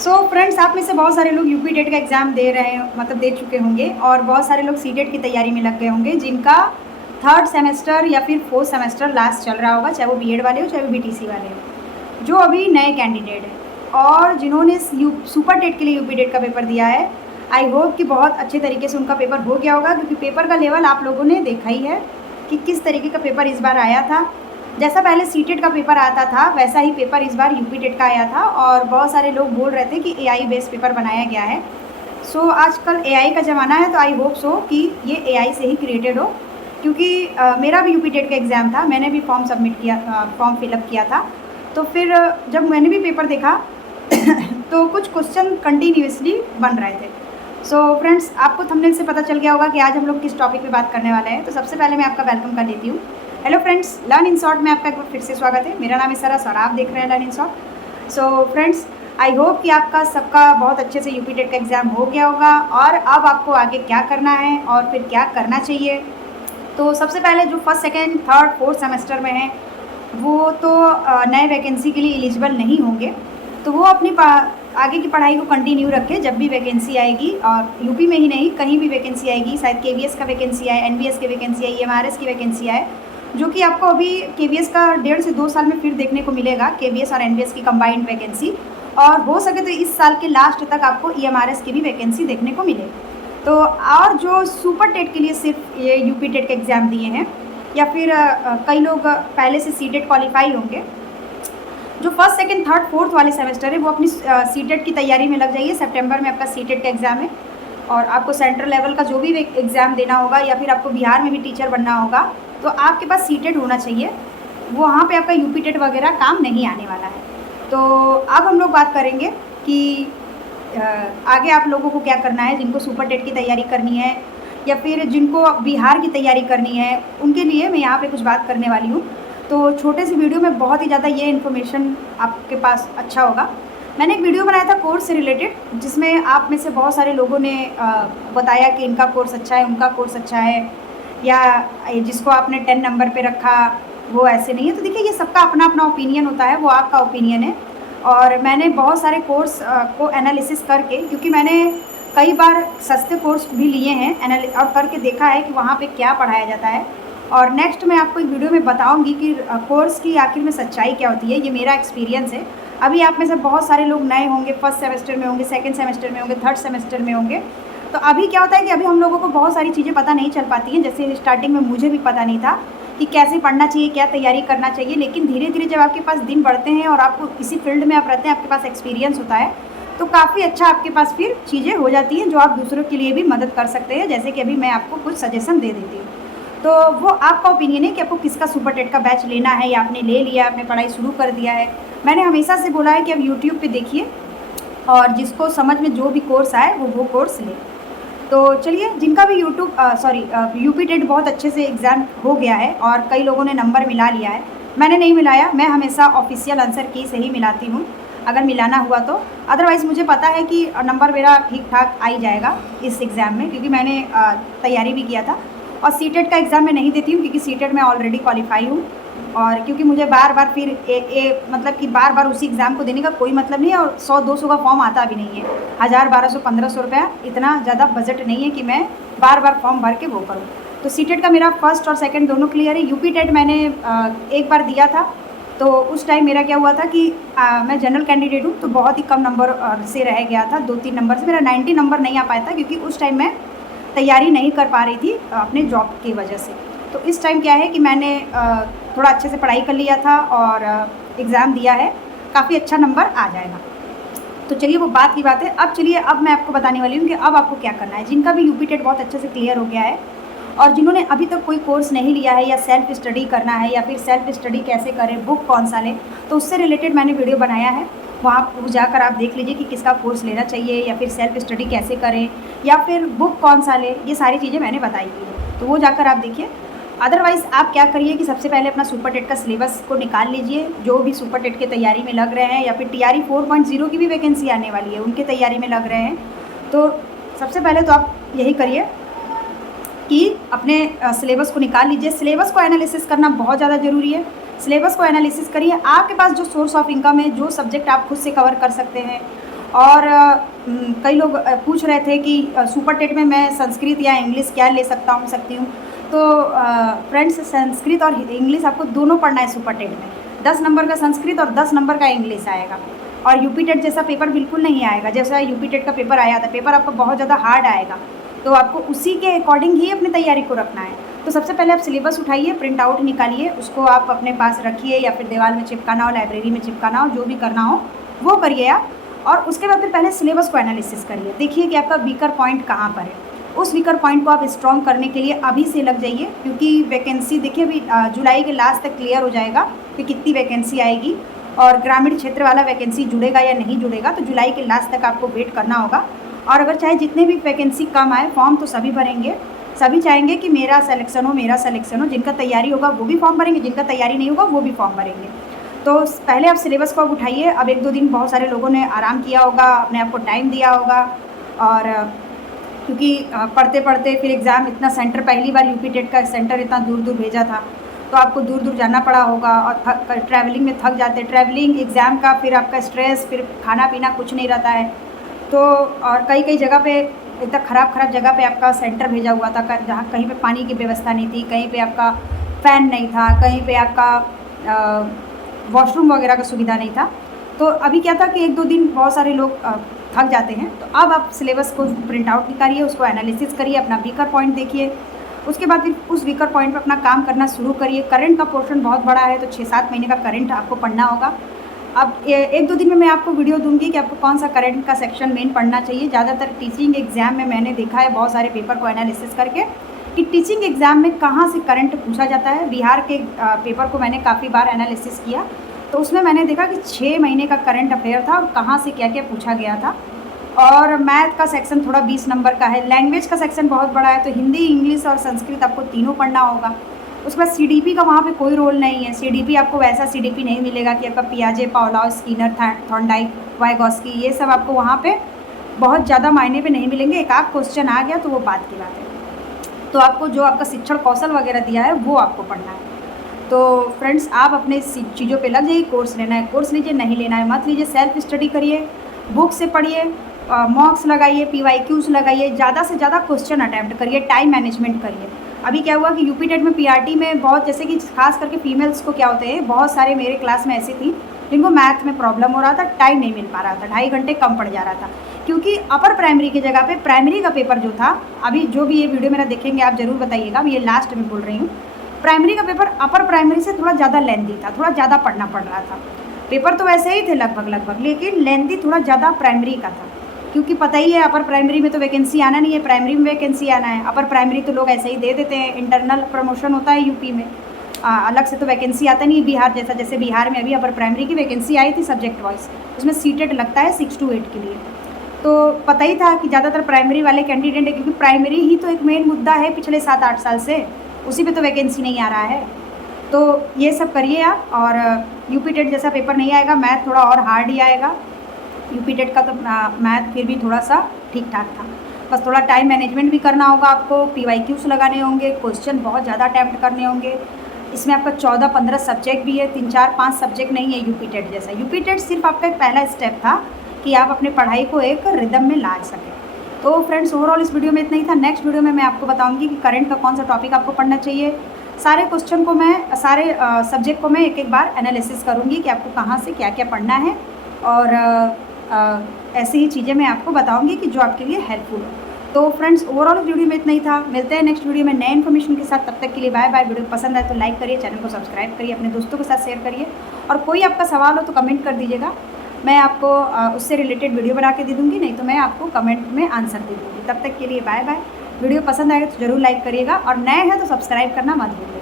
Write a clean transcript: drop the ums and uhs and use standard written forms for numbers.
So friends, आप में से बहुत सारे लोग यूपी टेट का एग्ज़ाम दे रहे हैं, मतलब दे चुके होंगे, और बहुत सारे लोग सी टेट की तैयारी में लग गए होंगे जिनका थर्ड सेमेस्टर या फिर फोर्थ सेमेस्टर लास्ट चल रहा होगा, चाहे वो बीएड वाले हो चाहे वो बीटीसी वाले हो। जो अभी नए कैंडिडेट हैं और जिन्होंने सुपर टेट के लिए यूपी टेट का पेपर दिया है, आई होप कि बहुत अच्छे तरीके से उनका पेपर हो गया होगा, क्योंकि पेपर का लेवल आप लोगों ने देखा ही है कि किस तरीके का पेपर इस बार आया था। जैसा पहले सी टेट का पेपर आता था वैसा ही पेपर इस बार यूपी टेट का आया था, और बहुत सारे लोग बोल रहे थे कि एआई बेस्ड पेपर बनाया गया है। सो आजकल एआई का ज़माना है, तो आई होप सो कि ये एआई से ही क्रिएटेड हो, क्योंकि मेरा भी यूपी टेट का एग्ज़ाम था, मैंने भी फॉर्म सबमिट किया, फॉर्म फिलअप किया था। तो फिर जब मैंने भी पेपर देखा तो कुछ क्वेश्चन कंटिन्यूसली बन रहे थे। सो फ्रेंड्स, आपको थंबनेल से पता चल गया होगा कि आज हम लोग किस टॉपिक पे बात करने वाले हैं। तो सबसे पहले मैं आपका वेलकम कर लेती हूँ। Hello friends, learn in short में आपका एक बार फिर से स्वागत है। मेरा नाम है सरस और आप देख रहे हैं learn in short. So friends, I hope कि आपका सबका बहुत अच्छे से यूपी टेट का एग्ज़ाम हो गया होगा, और अब आपको आगे क्या करना है और फिर क्या करना चाहिए। तो सबसे पहले जो first second third fourth semester में है वो तो नए वैकेंसी के लिए एलिजिबल नहीं होंगे, तो वो अपनी आगे की पढ़ाई को कंटिन्यू रखें। जब भी वैकेंसी आएगी, और यूपी में ही नहीं कहीं भी वैकेंसी आएगी, शायद केवीएस का वैकेंसी आए, एनवीएस की वैकेंसी आए, एमआरएस की वैकेंसी आए, जो कि आपको अभी केवीएस का 1.5 से 2 साल में फिर देखने को मिलेगा, केवीएस और एनवीएस की कंबाइंड वैकेंसी। और हो सके तो इस साल के लास्ट तक आपको ईएमआरएस की भी वैकेंसी देखने को मिले। तो और जो सुपर टेट के लिए सिर्फ ये यूपी टेट के एग्ज़ाम दिए हैं, या फिर कई लोग पहले से सी टेट क्वालिफाई होंगे, जो फर्स्ट सेकंड थर्ड फोर्थ वाले सेमेस्टर है वो अपनी सी टेट की तैयारी में लग जाइए। सितंबर में आपका सी टेट का एग्ज़ाम है, और आपको सेंट्रल लेवल का जो भी एग्ज़ाम देना होगा, या फिर आपको बिहार में भी टीचर बनना होगा, तो आपके पास सी टेट होना चाहिए। वहाँ पे आपका यूपी टेट वगैरह काम नहीं आने वाला है। तो अब हम लोग बात करेंगे कि आगे आप लोगों को क्या करना है, जिनको सुपर टेट की तैयारी करनी है या फिर जिनको बिहार की तैयारी करनी है, उनके लिए मैं यहाँ पे कुछ बात करने वाली हूँ। तो छोटे से वीडियो में बहुत ही ज़्यादा ये इन्फॉर्मेशन आपके पास अच्छा होगा। मैंने एक वीडियो बनाया था कोर्स से रिलेटेड, जिसमें आप में से बहुत सारे लोगों ने बताया कि इनका कोर्स अच्छा है, उनका कोर्स अच्छा है, या जिसको आपने 10 नंबर पे रखा वो ऐसे नहीं है। तो देखिए, ये सबका अपना अपना ओपिनियन होता है, वो आपका ओपिनियन है। और मैंने बहुत सारे कोर्स को एनालिसिस करके, क्योंकि मैंने कई बार सस्ते कोर्स भी लिए हैं और करके देखा है कि वहाँ पे क्या पढ़ाया जाता है। और नेक्स्ट मैं आपको एक वीडियो में बताऊंगी कि कोर्स की आखिर में सच्चाई क्या होती है। ये मेरा एक्सपीरियंस है। अभी आप में से बहुत सारे लोग नए होंगे, फर्स्ट सेमेस्टर में होंगे, सेकंड सेमेस्टर में होंगे, थर्ड सेमेस्टर में होंगे। तो अभी क्या होता है कि अभी हम लोगों को बहुत सारी चीज़ें पता नहीं चल पाती हैं। जैसे स्टार्टिंग में मुझे भी पता नहीं था कि कैसे पढ़ना चाहिए, क्या तैयारी करना चाहिए, लेकिन धीरे धीरे जब आपके पास दिन बढ़ते हैं और आपको इसी फील्ड में आप रहते हैं, आपके पास एक्सपीरियंस होता है, तो काफ़ी अच्छा आपके पास फिर चीज़ें हो जाती हैं जो आप दूसरों के लिए भी मदद कर सकते हैं। जैसे कि अभी मैं आपको कुछ सजेशन दे देती हूँ। तो वो आपका ओपिनियन है कि आपको किसका सुपर टेट का बैच लेना है, या आपने ले लिया, आपने पढ़ाई शुरू कर दिया है। मैंने हमेशा से बोला है कि आप यूट्यूब पे देखिए, और जिसको समझ में जो भी कोर्स आए वो कोर्स ले। तो चलिए, जिनका भी यूपी टेट बहुत अच्छे से एग्ज़ाम हो गया है और कई लोगों ने नंबर मिला लिया है, मैंने नहीं मिलाया। मैं हमेशा ऑफिशियल आंसर की से ही मिलाती हूँ, अगर मिलाना हुआ तो। अदरवाइज़ मुझे पता है कि नंबर मेरा ठीक ठाक आ ही जाएगा इस एग्ज़ाम में, क्योंकि मैंने तैयारी भी किया था। और सी टेट का एग्ज़ाम मैं नहीं देती हूँ, क्योंकि सी टेट में ऑलरेडी क्वालिफाई हूँ, और क्योंकि मुझे बार बार फिर मतलब कि बार बार उसी एग्ज़ाम को देने का कोई मतलब नहीं है। और 100-200 का फॉर्म आता भी नहीं है, 1000, 1200, 1500 रुपया, इतना ज़्यादा बजट नहीं है कि मैं बार बार फॉर्म भर के वो करूँ। तो सी टेट का मेरा फर्स्ट और सेकंड दोनों क्लियर है। यूपी टेट मैंने एक बार दिया था, तो उस टाइम मेरा क्या हुआ था कि मैं जनरल कैंडिडेट हूँ, तो बहुत ही कम नंबर से रह गया था, 2-3 नंबर से। मेरा 90 नंबर नहीं आ पाया था, क्योंकि उस टाइम मैं तैयारी नहीं कर पा रही थी अपने जॉब की वजह से। तो इस टाइम क्या है कि मैंने थोड़ा अच्छे से पढ़ाई कर लिया था और एग्ज़ाम दिया है, काफ़ी अच्छा नंबर आ जाएगा। तो चलिए, वो बात की बात है। अब चलिए, अब मैं आपको बताने वाली हूँ कि अब आपको क्या करना है। जिनका भी यूपी टेट बहुत अच्छे से क्लियर हो गया है, और जिन्होंने अभी तक कोई कोर्स नहीं लिया है, या सेल्फ स्टडी करना है, या फिर सेल्फ स्टडी कैसे करें, बुक कौन सा लें, तो उससे रिलेटेड मैंने वीडियो बनाया है। वहाँ जाकर आप देख लीजिए कि किसका कोर्स लेना चाहिए, या फिर सेल्फ स्टडी कैसे करें, या फिर बुक कौन सा लें, ये सारी चीज़ें मैंने बताई है, तो वो जाकर आप देखिए। अदरवाइज़ आप क्या करिए कि सबसे पहले अपना सुपर टेट का सिलेबस को निकाल लीजिए। जो भी सुपर टेट की तैयारी में लग रहे हैं, या फिर टीआरई 4.0 की भी वैकेंसी आने वाली है, उनके तैयारी में लग रहे हैं, तो सबसे पहले तो आप यही करिए कि अपने सिलेबस को निकाल लीजिए। सिलेबस को एनालिसिस करना बहुत ज़्यादा ज़रूरी है। सिलेबस को एनालिसिस करिए। आपके पास जो सोर्स ऑफ इनकम है, जो सब्जेक्ट आप खुद से कवर कर सकते हैं, और कई लोग पूछ रहे थे कि सुपर टेट में मैं संस्कृत या इंग्लिश क्या ले सकती हूँ। तो फ्रेंड्स, संस्कृत और इंग्लिश आपको दोनों पढ़ना है सुपर टेट में। 10 नंबर का संस्कृत और 10 नंबर का इंग्लिश आएगा। और यूपी टेट जैसा पेपर बिल्कुल नहीं आएगा। जैसा यूपी टेट का पेपर आया था, पेपर आपका बहुत ज़्यादा हार्ड आएगा, तो आपको उसी के अकॉर्डिंग ही अपनी तैयारी को रखना है। तो सबसे पहले आप सिलेबस उठाइए, प्रिंट आउट निकालिए, उसको आप अपने पास रखिए या फिर दीवार में चिपकाना हो, लाइब्रेरी में चिपकाना हो, जो भी करना हो वो करिए आप। और उसके बाद फिर पहले सिलेबस को एनालिसिस करिए, देखिए कि आपका वीकर पॉइंट कहाँ पर है। उस वीकर पॉइंट को आप स्ट्रॉन्ग करने के लिए अभी से लग जाइए, क्योंकि वैकेंसी देखिए अभी जुलाई के लास्ट तक क्लियर हो जाएगा कि कितनी वैकेंसी आएगी और ग्रामीण क्षेत्र वाला वैकेंसी जुड़ेगा या नहीं जुड़ेगा। तो जुलाई के लास्ट तक आपको वेट करना होगा। और अगर चाहे जितने भी वैकेंसी कम आए, फॉर्म तो सभी भरेंगे, सभी चाहेंगे कि मेरा सिलेक्शन हो, मेरा सिलेक्शन हो। जिनका तैयारी होगा वो भी फॉर्म भरेंगे, जिनका तैयारी नहीं होगा वो भी फॉर्म भरेंगे। तो पहले आप सिलेबस को अब उठाइए। अब 1-2 दिन बहुत सारे लोगों ने आराम किया होगा, अपने आप को टाइम दिया होगा। और क्योंकि पढ़ते पढ़ते फिर एग्ज़ाम, इतना सेंटर पहली बार यूपी टेट का सेंटर इतना दूर दूर भेजा था, तो आपको दूर दूर जाना पड़ा होगा और ट्रैवलिंग में थक जाते, ट्रैवलिंग एग्ज़ाम का, फिर आपका स्ट्रेस, फिर खाना पीना कुछ नहीं रहता है। तो और कई जगह पे इतना ख़राब जगह पे आपका सेंटर भेजा हुआ था, जहाँ कहीं पे पानी की व्यवस्था नहीं थी, कहीं पे आपका फ़ैन नहीं था, कहीं पे आपका वॉशरूम वगैरह का सुविधा नहीं था। तो अभी क्या था कि 1-2 दिन बहुत सारे लोग थक जाते हैं। तो अब आप सिलेबस को प्रिंट आउट निकालिए, उसको एनालिसिस करिए, अपना वीकर पॉइंट देखिए, उसके बाद फिर उस वीकर पॉइंट पर अपना काम करना शुरू करिए। करंट का पोर्शन बहुत बड़ा है, तो 6-7 महीने का करंट आपको पढ़ना होगा। अब 1-2 दिन में मैं आपको वीडियो दूंगी कि आपको कौन सा करंट का सेक्शन मेन पढ़ना चाहिए। ज़्यादातर टीचिंग एग्ज़ाम में मैंने देखा है बहुत सारे पेपर को एनालिसिस करके कि टीचिंग एग्ज़ाम में कहाँ से करंट पूछा जाता है। बिहार के पेपर को मैंने काफ़ी बार एनालिसिस किया, तो उसमें मैंने देखा कि 6 महीने का करंट अफेयर था और कहाँ से क्या क्या पूछा गया था। और मैथ का सेक्शन थोड़ा 20 नंबर का है। लैंग्वेज का सेक्शन बहुत बड़ा है, तो हिंदी, इंग्लिश और संस्कृत आपको तीनों पढ़ना होगा। उसके बाद सीडीपी का वहाँ पे कोई रोल नहीं है। सीडीपी आपको वैसा सीडीपी नहीं मिलेगा कि आपका पियाजे, पाउलाउ, स्किनर, थॉर्नडाइक, वाइगॉस्की, ये सब आपको वहाँ पे बहुत ज़्यादा मायने पे नहीं मिलेंगे। एक आध क्वेश्चन आ गया तो वो बात की बात है। तो आपको जो आपका शिक्षण कौशल वगैरह दिया है वो आपको पढ़ना है। तो फ्रेंड्स, आप अपने चीज़ों पे लग जाइए। कोर्स लेना है कोर्स लीजिए, नहीं लेना है मत लीजिए। सेल्फ स्टडी करिए, बुक से पढ़िए, मॉक्स लगाइए, PYQs लगाइए, ज़्यादा से ज़्यादा क्वेश्चन अटैम्प्ट करिए, टाइम मैनेजमेंट करिए। अभी क्या हुआ कि यूपी टेट में PRT में बहुत, जैसे कि खास करके फीमेल्स को क्या होते हैं, बहुत सारे मेरे क्लास में ऐसी थी जिनको मैथ में प्रॉब्लम हो रहा था, टाइम नहीं मिल पा रहा था, 2.5 घंटे कम पड़ जा रहा था। क्योंकि अपर प्राइमरी की जगह पे प्राइमरी का पेपर जो था, अभी जो भी ये वीडियो मेरा देखेंगे आप ज़रूर बताइएगा, अभी ये लास्ट में बोल रही हूँ, प्राइमरी का पेपर अपर प्राइमरी से थोड़ा ज़्यादा लेंथी था, थोड़ा ज़्यादा पढ़ना पड़ रहा था। पेपर तो वैसे ही थे लगभग, लेकिन लेंथी थोड़ा ज़्यादा प्राइमरी का था। क्योंकि पता ही है अपर प्राइमरी में तो वैकेंसी आना नहीं है, प्राइमरी में वैकेंसी आना है। अपर प्राइमरी तो लोग ऐसे ही दे देते हैं, इंटरनल प्रमोशन होता है यूपी में, अलग से तो वैकेंसी आता नहीं है बिहार जैसा। जैसे बिहार में अभी अपर प्राइमरी की वैकेंसी आई थी सब्जेक्ट वाइज, उसमें सीटेट लगता है 6 to 8 के लिए। तो पता ही था कि ज़्यादातर प्राइमरी वाले कैंडिडेट है, क्योंकि प्राइमरी ही तो एक मेन मुद्दा है पिछले 7-8 साल से, उसी पे तो वैकेंसी नहीं आ रहा है। तो ये सब करिए आप। और यूपी टेट जैसा पेपर नहीं आएगा, मैथ थोड़ा और हार्ड ही आएगा। यूपी टेट का तो मैथ फिर भी थोड़ा सा ठीक ठाक था, बस थोड़ा टाइम मैनेजमेंट भी करना होगा आपको, PYQs लगाने होंगे, क्वेश्चन बहुत ज़्यादा अटैम्प्ट करने होंगे। इसमें आपका 14-15 सब्जेक्ट भी है, 3-4-5 सब्जेक्ट नहीं है यूपी टेट जैसा। यूपी टेट सिर्फ आपका एक पहला स्टेप था कि आप अपने पढ़ाई को एक रिदम में ला सकें। तो फ्रेंड्स, ओवरऑल इस वीडियो में इतना ही था। नेक्स्ट वीडियो में मैं आपको बताऊंगी कि करंट का कौन सा टॉपिक आपको पढ़ना चाहिए। सारे क्वेश्चन को मैं, सारे सब्जेक्ट को मैं एक बार एनालिसिस करूँगी कि आपको कहाँ से क्या क्या पढ़ना है, और ऐसी ही चीज़ें मैं आपको बताऊँगी कि जो आपके लिए हेल्पफुल हो। तो फ्रेंड्स, ओवरऑल वीडियो में इतना ही था। मिलते हैं नेक्स्ट वीडियो में नए इन्फॉर्मेशन के साथ। तब तक के लिए बाय बाय। वीडियो पसंद आए तो लाइक करिए, चैनल को सब्सक्राइब करिए, अपने दोस्तों के साथ शेयर करिए, और कोई आपका सवाल हो तो कमेंट कर दीजिएगा, मैं आपको उससे रिलेटेड वीडियो बना के दे दूँगी, नहीं तो मैं आपको कमेंट में आंसर दे दूँगी। तब तक के लिए बाय बाय। वीडियो पसंद आए तो ज़रूर लाइक करिएगा, और नए हैं तो सब्सक्राइब करना मत भूलिएगा।